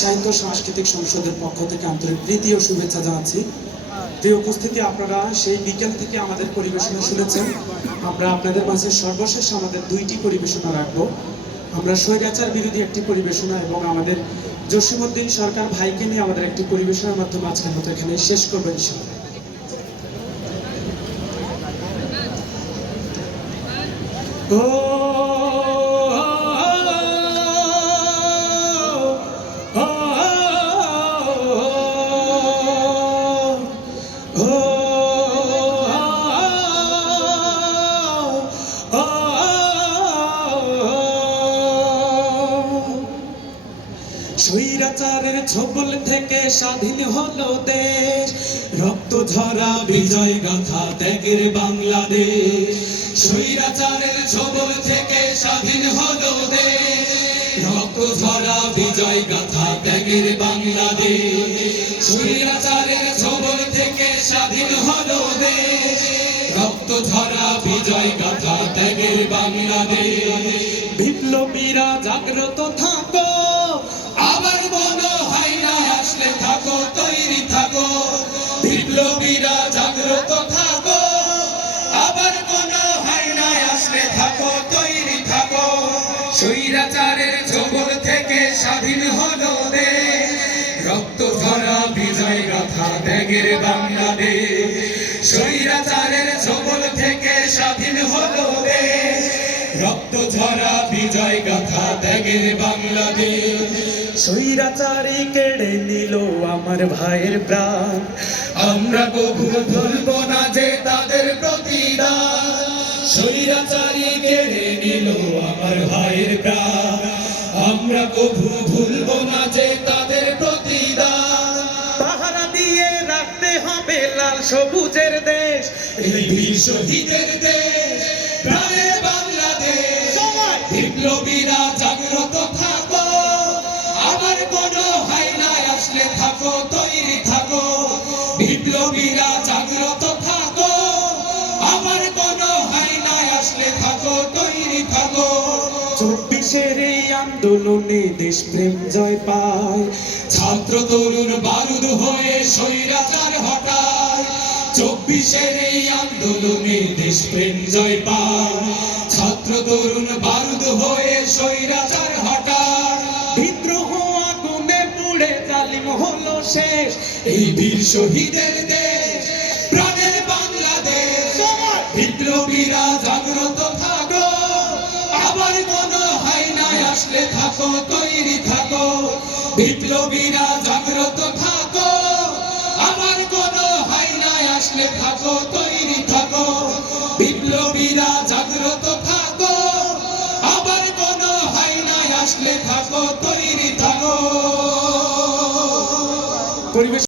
সাহিত্য সাংস্কৃতিক সংসদের পক্ষ থেকে আন্তরিক প্রীতি ও শুভেচ্ছা জানাচ্ছি। প্রিয় উপস্থিতি, আপনারা সেই বিকেল থেকে আমাদের পরিবেশনা শুনেছেন। আমরা আপনাদের মাঝে সর্বশেষ আমাদের দুইটি পরিবেশনা রাখবো। আমরা স্বৈরাচার বিরোধী একটি পরিবেশনা এবং আমাদের জসিমউদ্দিন সরকার ভাইকে নিয়ে আমাদের একটি পরিবেশনার মাধ্যমে আজকের মতো এখানে শেষ করবেন ইনশাআল্লাহ। স্বৈরাচারের ছোবল থেকে স্বাধীন হলো দেশ, রক্ত ঝরা বিজয় গাথা ত্যাগের বাংলাদেশ। স্বৈরাচারের ছোবল থেকে স্বাধীন হলো দেশ, রক্ত ঝরা বিজয় গাথা ত্যাগের বাংলাদেশ। স্বৈরাচারের ছোবল থেকে স্বাধীন হলো দেশ, রক্ত ঝরা বিজয় গাথা ত্যাগের বাংলাদেশ। বিপ্লবীরা জাগ্রত থাকো, আবার বলো হাইনা আসলে থাকো, তৈরি থাকো। বিপ্লবীরা জাগ্রত থাকো, আবার বলো হাইনা আসলে থাকো, তৈরি থাকো। স্বৈরাচারের ছোবল থেকে স্বাধীন হলো দেশ, রক্ত ঝরা বিজয় গাথা ত্যাগের বাংলাদেশ। স্বৈরাচারের ছোবল থেকে স্বাধীন হলো দেশ, রক্ত ঝরা বিজয় গাথা ত্যাগের বাংলাদেশ। স্বৈরাচারী কেড়ে নিল আমার ভাইয়ের প্রাণ, আমরা কবু ভুলবো না যে তাদের প্রতিদান। স্বৈরাচারী কেড়ে নিল আমার ভাইয়ের প্রাণ, আমরা কবু ভুলবো না যে তাদের প্রতিদান। পাহারা দিয়ে রাখতে হবে লাল সবুজের দেশ, এই বীর শহীদের দেশ, প্রাণের বাংলাদেশ। বিপ্লবীরা জাগ্রত থাকো, আবার কোনো হাইনায় আসলে থাকো, তৈরি থাকো। বিপ্লবীরা জাগ্রত থাকো, আবার কোনো হাইনায় আসলে থাকো, তৈরি থাকো। 24-এর এই আন্দোলনে দেশপ্রেম জয় পায়, ছাত্র তরুণ বারুদ হয়ে স্বৈরাচার হটায়। 24-এর এই আন্দোলনে দেশপ্রেম জয় পায়, ছাত্র তরুণ বারুদ হয়ে স্বৈরাচার হটায়। বিদ্রোহ আগুনে পুড়ে জালিম হলো শেষ, এই বীর শহীদের দেশ, প্রাণের বাংলাদেশ। বিপ্লবীরা জাগ্রত থাকো, আবার কোনো হাইনায় আসলে থাকো, তৈরি থাকো। বিপ্লবীরা জাগ্রত থাকো, আবার কোনো হাইনায় আসলে থাকো, তৈরি থাকো। বিপ্লবীরা জাগ্রত থাকো, আবার কোনো হাইনায় আসলে থাকো, তৈরি থাকো। পরিবেশ